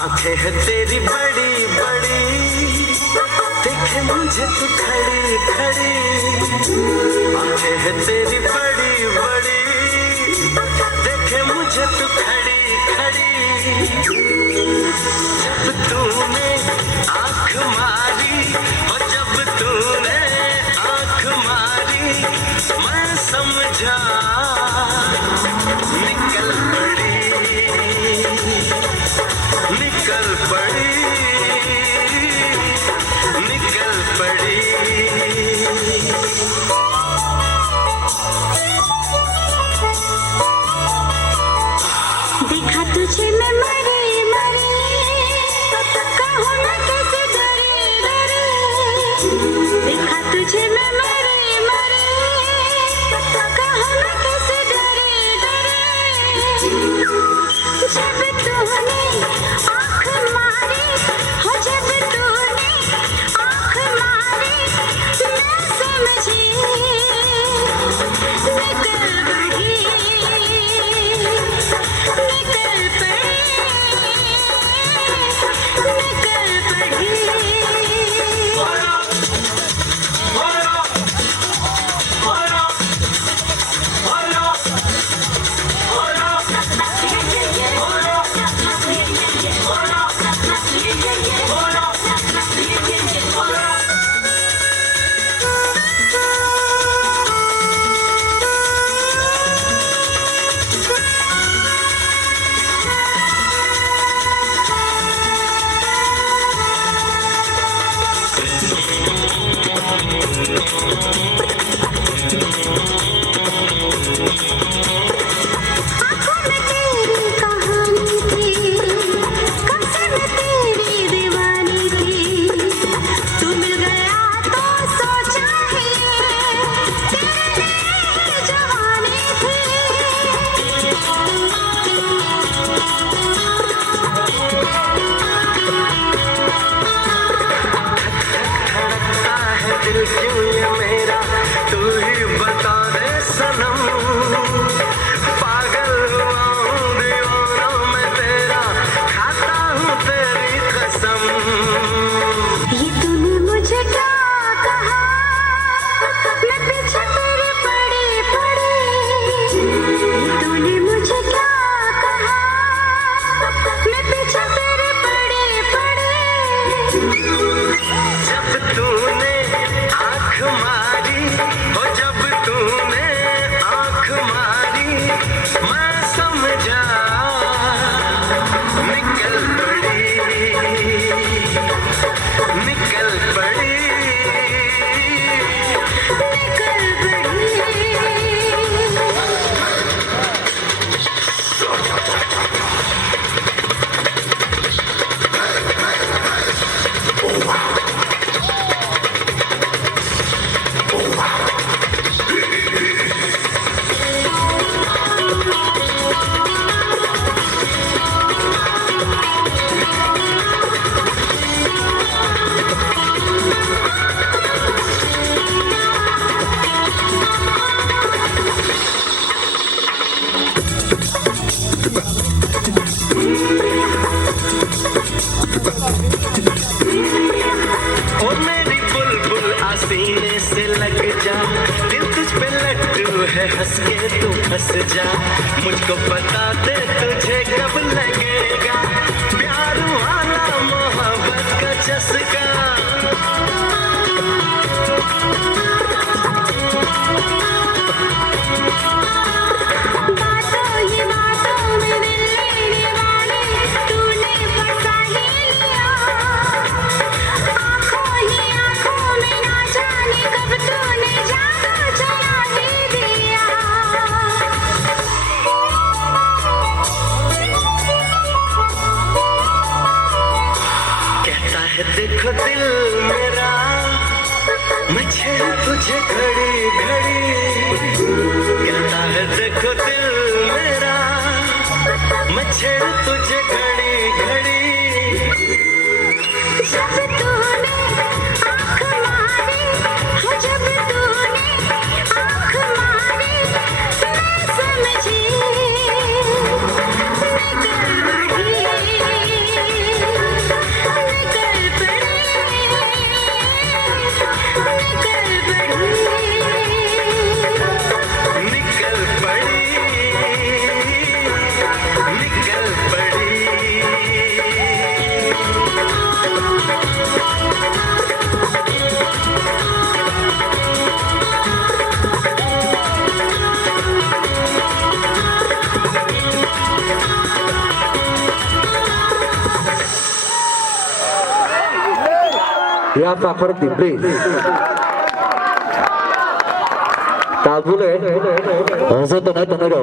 आंखें है तेरी बड़ी बड़ी, देखे मुझे तू खड़ी खड़ी। आंखें है तेरी बड़ी बड़ी, देखे मुझे तू खड़ी खड़ी। जब तूने आँख मारी, और जब तूने आँख मारी, मैं समझा निकल पड़ी, निकल पड़ी, निकल पड़ी। देखा तुझे मैं मरी मरी, कहूँ ना कैसे डरी डरी। देखा तुझे मैं मरी मरी, कहूँ ना कैसे डरी डरी। जब तूने आँख मारी, हो जब तूने आँख मारी, मैं समझी निकल बढ़ी, निकल पड़ी, निकल पड़ी। आँखों में तेरी कहानी थी, कब से मैं तेरी दीवानी थी। तू मिल गया तो सोचा ही, तेरे लिए जवानी थी। धड़कता है दिल क्यों ये मेरा, तू ही बता दे सनम। पागल हुआ हूँ दीवाना मैं तेरा, खाता हूँ तेरी कसम। ये तूने मुझे क्या कहा, मैं पीछे तेरे पड़ी पड़ी। ये तूने मुझे क्या कहा, मैं पीछे तेरे पड़ी पड़ी। जब तूने आँख मारी, हो जब तूने आँख मारी, मैं समझा निकल पड़ी, निकल पड़ी। निकल बढ़ी। ओ मेरी बुलबुल आसीने से लग जा, दिल तुझ पे लट्टू है, हंस के तू फंस जा। मुझको बता दे तुझे कब लगेगा प्यार वाला मोहब्बत का चस्का। बातों ही बातों में दिल लेने वाले, तूने फंसा ही लिया। आँखों ही आँखों में ना जाने कब तूने जादू चला ही दिया। कहता है देखो दिल मेरा, मैं छेड़ तुझे घड़ी घड़ी। कहता है देखो दिल मेरा, मैं छेड़ तुझे घड़ी घड़ी। जब तूने आँख मारी, हो जब तूने आँख मारी, Ya Pak please. Tabule. Also tonight tomorrow.